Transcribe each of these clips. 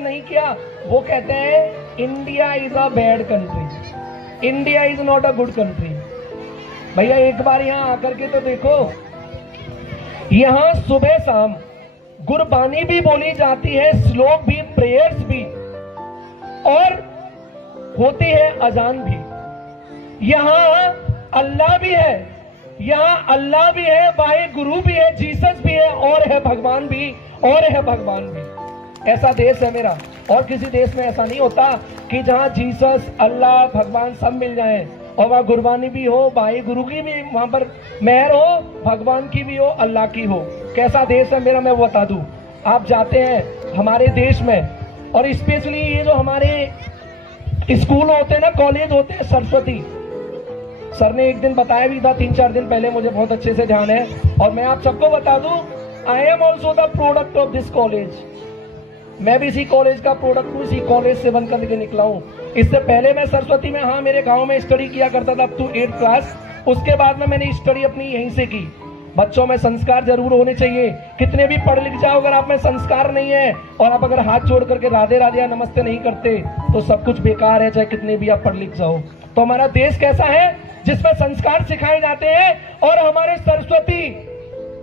Acknowledge नहीं किया, वो कहते हैं India is a bad country, India is not a good country. भैया एक बार यहां आकर के तो देखो, यहां सुबह शाम गुरबानी भी बोली जाती है, श्लोक भी, प्रेयर्स भी, और होती है अजान भी। यहां अल्लाह भी है, यहां अल्लाह भी है, वाहे गुरु भी है, जीसस भी है, और है भगवान भी, और है भगवान भी। ऐसा देश है मेरा। और किसी देश में ऐसा नहीं होता कि जहां जीसस, अल्लाह, भगवान सब मिल जाए, और वहां गुरबानी भी हो, वाहे गुरु की भी वहां पर मेहर हो, भगवान की भी हो, अल्लाह की हो। कैसा देश है मेरा, मैं वो बता दूं। आप जाते हैं हमारे देश में, और स्पेशली ये जो हमारे स्कूल होते हैं ना, कॉलेज होते हैं, सरस्वती सर ने एक दिन बताया भी था, 3-4 दिन पहले, मुझे बहुत अच्छे से ध्यान है, और मैं आप सबको बता दूं, I am also the product of this college. मैं भी इसी कॉलेज का प्रोडक्ट हूँ, इसी कॉलेज से बन करके निकला हूँ। इससे पहले मैं सरस्वती में, हाँ, मेरे गांव में स्टडी किया करता था अप टू 8th क्लास। उसके बाद में मैंने स्टडी अपनी यहीं से की। बच्चों में संस्कार जरूर होने चाहिए। कितने भी पढ़ लिख जाओ, अगर आप में संस्कार नहीं है, और आप अगर हाथ जोड़ करके राधे राधे या नमस्ते नहीं करते, तो सब कुछ बेकार है, चाहे कितने भी आप पढ़ लिख जाओ। तो हमारा देश कैसा है, जिसमें संस्कार सिखाए जाते हैं। और हमारे सरस्वती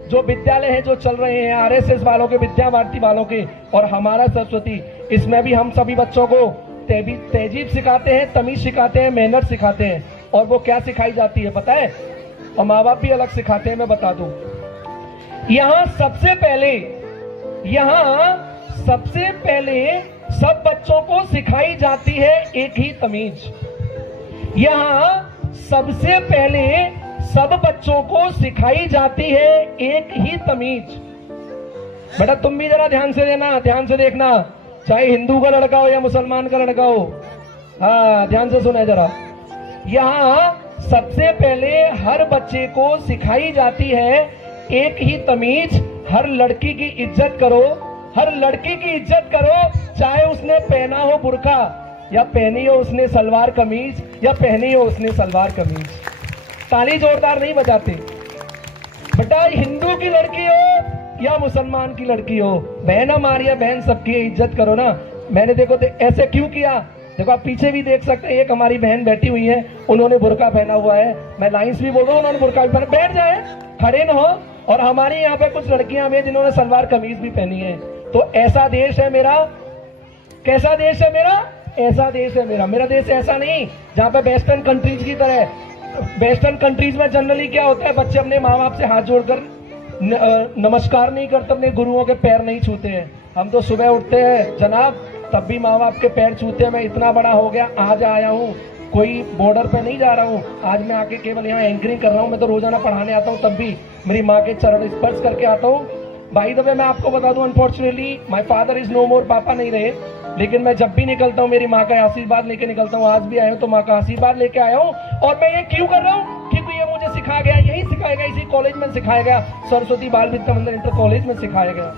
जो विद्यालय है, जो चल रहे हैं आरएसएस वालों के, विद्या भारती वालों के, और हमारा सरस्वती, इसमें भी हम सभी बच्चों को तहजीब सिखाते हैं, तमीज सिखाते हैं, मेहनत सिखाते हैं। और वो क्या सिखाई जाती है पता है, और माँ बाप भी अलग सिखाते हैं, मैं बता दूं। यहां सबसे पहले सब बच्चों को सिखाई जाती है एक ही तमीज। यहां सबसे पहले सब बच्चों को सिखाई जाती है एक ही तमीज। बेटा तुम भी जरा ध्यान से देना, ध्यान से देखना, चाहे हिंदू का लड़का हो या मुसलमान का लड़का हो, हाँ ध्यान से सुने जरा। यहां सबसे पहले हर बच्चे को सिखाई जाती है एक ही तमीज, हर लड़की की इज्जत करो, हर लड़की की इज्जत करो, चाहे उसने पहना हो बुर्का, या पहनी हो उसने सलवार कमीज, या पहनी हो उसने सलवार कमीज। ताली जोरदार नहीं बजाते। बेटा हिंदू की लड़की हो या मुसलमान की लड़की हो, बहन हमारी, बहन सबकी, इज्जत करो ना। मैंने देखो ऐसे क्यों किया, देखो आप पीछे भी देख सकते हैं, एक हमारी बहन बैठी हुई है, उन्होंने बुर्का पहना हुआ है। मैं लाइंस भी बोल रहा हूँ, उन्होंने बुर्का भी पहना, बैठ जाए, खड़े न हो। और हमारे यहाँ पे कुछ लड़कियां भी हैं जिन्होंने सलवार कमीज भी पहनी है। तो ऐसा देश है मेरा। कैसा देश है मेरा, ऐसा देश है मेरा। मेरा देश ऐसा नहीं जहाँ पे वेस्टर्न कंट्रीज की तरह। वेस्टर्न कंट्रीज में जनरली क्या होता है, बच्चे अपने माँ बाप से हाथ जोड़कर नमस्कार नहीं करते, अपने गुरुओं के पैर नहीं छूते हैं। हम तो सुबह उठते हैं जनाब, तब भी माँ बाप के पैर छूते हैं। मैं इतना बड़ा हो गया, आज आया हूँ, कोई बॉर्डर पे नहीं जा रहा हूँ, आज मैं आके केवल यहाँ एंकरिंग कर रहा हूँ। मैं तो रोजाना पढ़ाने आता हूँ, तब भी मेरी माँ के चरण स्पर्श करके आता हूँ। बाय द वे मैं आपको बता दूं, unfortunately my father is no more, पापा नहीं रहे, लेकिन मैं जब भी निकलता हूँ मेरी माँ का आशीर्वाद लेके निकलता हूँ। आज भी आया हूँ तो माँ का आशीर्वाद लेके आया हूँ। और मैं ये क्यों कर रहा हूँ, क्योंकि ये मुझे सिखाया गया, यही सिखाया गया, इसी कॉलेज में सिखाया गया, सरस्वती बाल विद्या मंदिर इंटर कॉलेज में सिखाया गया।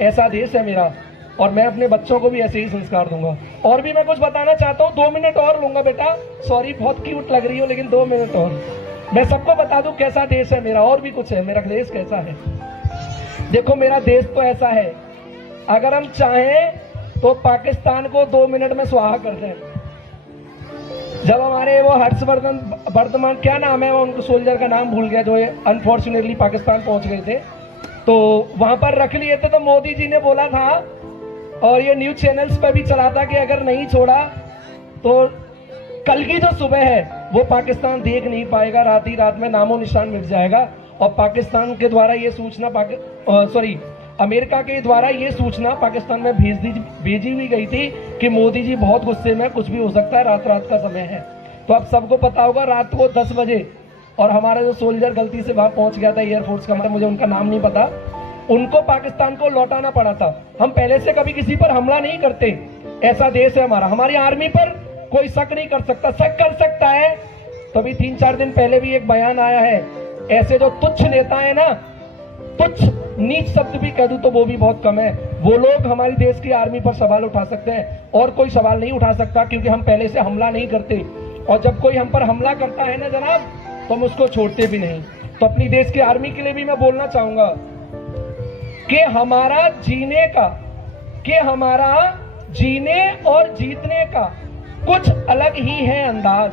ऐसा देश है मेरा, और मैं अपने बच्चों को भी ऐसे ही संस्कार दूंगा। और भी मैं कुछ बताना चाहता हूँ, 2 मिनट और लूंगा बेटा, सॉरी बहुत क्यूट लग रही हो, लेकिन 2 मिनट और मैं सबको बता दूं कैसा देश है मेरा। और भी कुछ है, मेरा देश कैसा है। देखो मेरा देश तो ऐसा है, अगर हम चाहें तो पाकिस्तान को 2 मिनट में स्वाहा कर दें। जब हमारे वो हर्षवर्धन वर्धमान, क्या नाम है वो, उनको सोल्जर का नाम भूल गया, जो अनफॉर्चुनेटली पाकिस्तान पहुंच गए थे, तो वहां पर रख लिए थे। तो मोदी जी ने बोला था, और ये न्यूज चैनल्स पर भी चला था, कि अगर नहीं छोड़ा तो कल की जो सुबह है वो पाकिस्तान देख नहीं पाएगा, रात ही रात में नामो निशान मिट जाएगा। और पाकिस्तान के द्वारा ये सूचना अमेरिका के द्वारा ये सूचना पाकिस्तान में भेजी हुई गई थी कि मोदी जी बहुत गुस्से में, कुछ भी हो सकता है, रात रात का समय है। तो अब सबको पता होगा, रात को 10 बजे, और हमारा जो सोल्जर गलती से वहां पहुंच गया था, एयरफोर्स का, मतलब मुझे उनका नाम नहीं पता, उनको पाकिस्तान को लौटाना पड़ा था। हम पहले से कभी किसी पर हमला नहीं करते, ऐसा देश है हमारा। हमारी आर्मी पर कोई शक नहीं कर सकता, शक कर सकता है तो अभी 3-4 दिन पहले भी एक बयान आया है, ऐसे जो तुच्छ नेता है ना, तुच्छ नीच शब्द भी कह दूं तो वो भी बहुत कम है, वो लोग हमारी देश की आर्मी पर सवाल उठा सकते हैं, और कोई सवाल नहीं उठा सकता, क्योंकि हम पहले से हमला नहीं करते। और जब कोई हम पर हमला करता है ना जनाब, तो हम उसको छोड़ते भी नहीं। तो अपनी देश की आर्मी के लिए भी मैं बोलना चाहूंगा कि हमारा जीने और जीतने का कुछ अलग ही है अंदाज,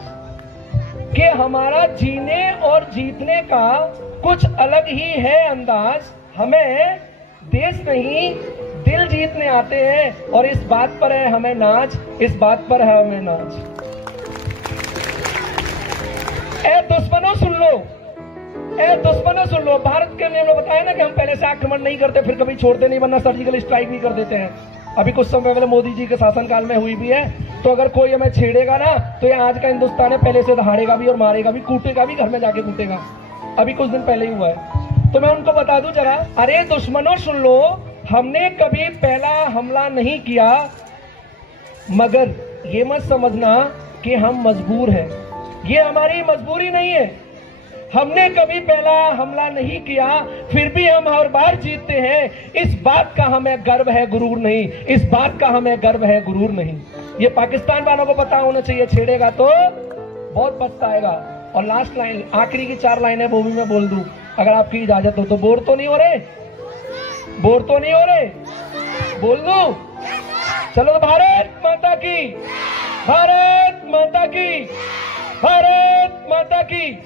कि हमारा जीने और जीतने का कुछ अलग ही है अंदाज। हमें देश नहीं दिल जीतने आते हैं, और इस बात पर है हमें नाज, इस बात पर है हमें नाज। ए दुश्मनों सुन लो, ए दुश्मनों सुन लो, भारत के नियम बताया ना कि हम पहले से आक्रमण नहीं करते, फिर कभी छोड़ते नहीं, वरना सर्जिकल स्ट्राइक भी कर देते हैं। अभी कुछ समय पहले मोदी जी के शासनकाल में हुई भी है। तो अगर कोई हमें छेड़ेगा ना, तो ये आज का हिंदुस्तान है, पहले से दहाड़ेगा भी और मारेगा भी, कूटेगा भी, घर में जाके कूटेगा। अभी कुछ दिन पहले ही हुआ है। तो मैं उनको बता दूं जरा, अरे दुश्मनों सुन लो, हमने कभी पहला हमला नहीं किया, मगर ये मत समझना कि हम मजबूर हैं, ये हमारी मजबूरी नहीं है। हमने कभी पहला हमला नहीं किया, फिर भी हम हर बार जीतते हैं। इस बात का हमें गर्व है, गुरूर नहीं, इस बात का हमें गर्व है, गुरूर नहीं। ये पाकिस्तान वालों को पता होना चाहिए, छेड़ेगा तो बहुत पछताएगा। और लास्ट लाइन, आखिरी की 4 लाइनें वो भी मैं बोल दूं, अगर आपकी इजाजत हो तो। बोर तो नहीं हो रहे? बोर तो नहीं हो रहे? बोल दूं? चलो तो भारत माता की, भारत माता की, भारत माता की।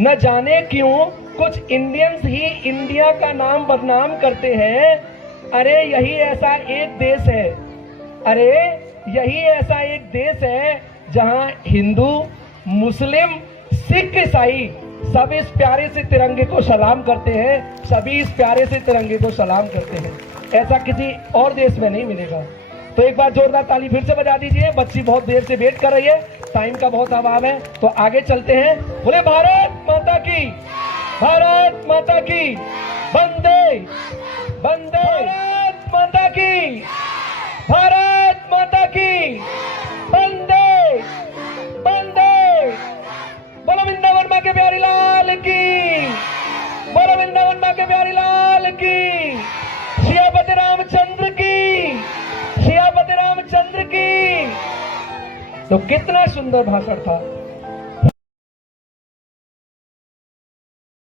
न जाने क्यों कुछ इंडियंस ही इंडिया का नाम बदनाम करते हैं। अरे यही ऐसा एक देश है, अरे यही ऐसा एक देश है जहां हिंदू, मुस्लिम, सिख, ईसाई सब इस प्यारे से तिरंगे को सलाम करते हैं, सभी इस प्यारे से तिरंगे को सलाम करते हैं। ऐसा किसी और देश में नहीं मिलेगा। तो एक बार जोरदार ताली फिर से बजा दीजिए। बच्ची बहुत देर से वेट कर रही है, टाइम का बहुत अभाव है, तो आगे चलते हैं। बोले भारत माता की, भारत माता की, वंदे वंदे, भारत माता की, भारत माता की, वंदे वंदे। बोलो वृंदावन मां के प्यारी लाल की, बोलो वृंदावन मां के प्यारी लाल की, सियापति रामचंद्र की, सियापति रामचंद्र की। तो कितना सुंदर भाषण था।